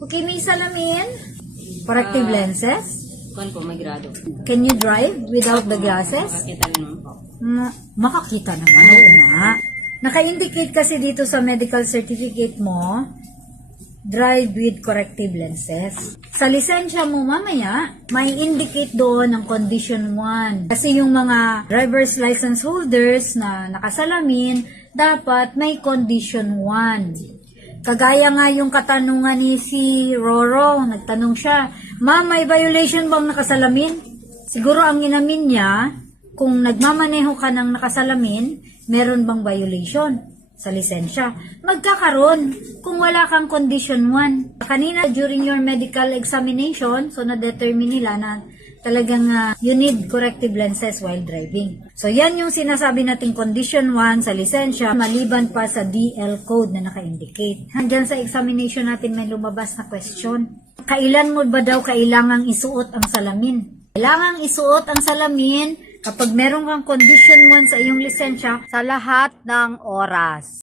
Okay, may salamin. Corrective lenses. Kuan po, may grado. Can you drive without the glasses? Makakita naman po. Makakita naman, oo nga. Naka-indicate kasi dito sa medical certificate mo, drive with corrective lenses. Sa lisensya mo mamaya, may indicate doon ang condition 1. Kasi yung mga driver's license holders na nakasalamin, dapat may condition 1. Kagaya nga yung katanungan ni si Roro, nagtanong siya, "Ma'am, may violation bang nakasalamin?" Siguro ang inamin niya, kung nagmamaneho ka ng nakasalamin, meron bang violation sa lisensya? Magkakaroon kung wala kang condition 1. Kanina, during your medical examination, so na-determine nila na talagang you need corrective lenses while driving. So yan yung sinasabi nating condition 1 sa lisensya, maliban pa sa DL code na naka-indicate. Hanggang sa examination natin may lumabas na question. Kailan mo ba daw kailangang isuot ang salamin? Kailangang isuot ang salamin kapag meron kang condition 1 sa iyong lisensya sa lahat ng oras.